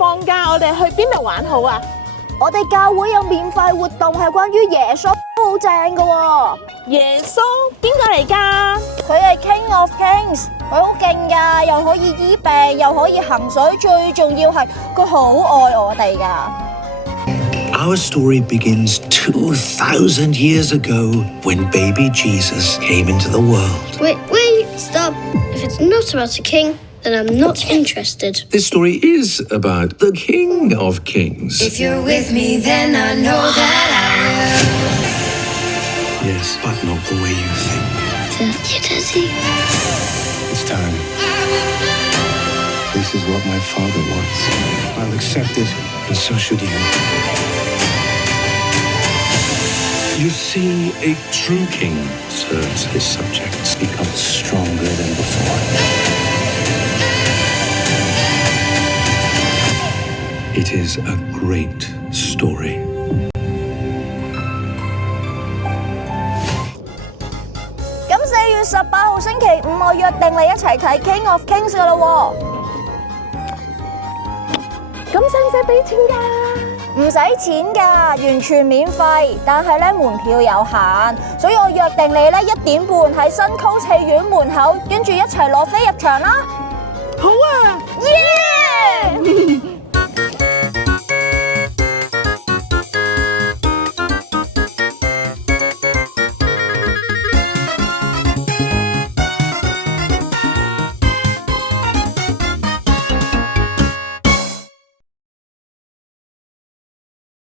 放假，我哋去邊度玩好啊？我哋教會有免費活動係關於耶穌，好正噶喎。耶穌邊個嚟㗎？佢係 King of Kings， 佢好勁噶，又可以醫病，又可以行水，最重要係佢好愛我哋噶。Our story begins 2,000 years ago when baby Jesus came into the world. Wait, stop. If it's not about a king, then I'm not interested. This story is about the King of Kings. If you're with me, then I know that I will. Yes, but not the way you think. Daddy. It's time. This is what my father wants. I'll accept it, and so should you. You see, a true king serves his subjects, becomes stronger than before. It is a great story. 咁4月18號星期五，我約定你一齊睇 King of Kings 噶啦喎。咁使唔使俾錢㗎？唔使錢㗎，完全免費，但係咧門票有限，所以我約定你咧1點半喺新區戲院門口，跟住一齊攞飛入場啦。好啊！耶！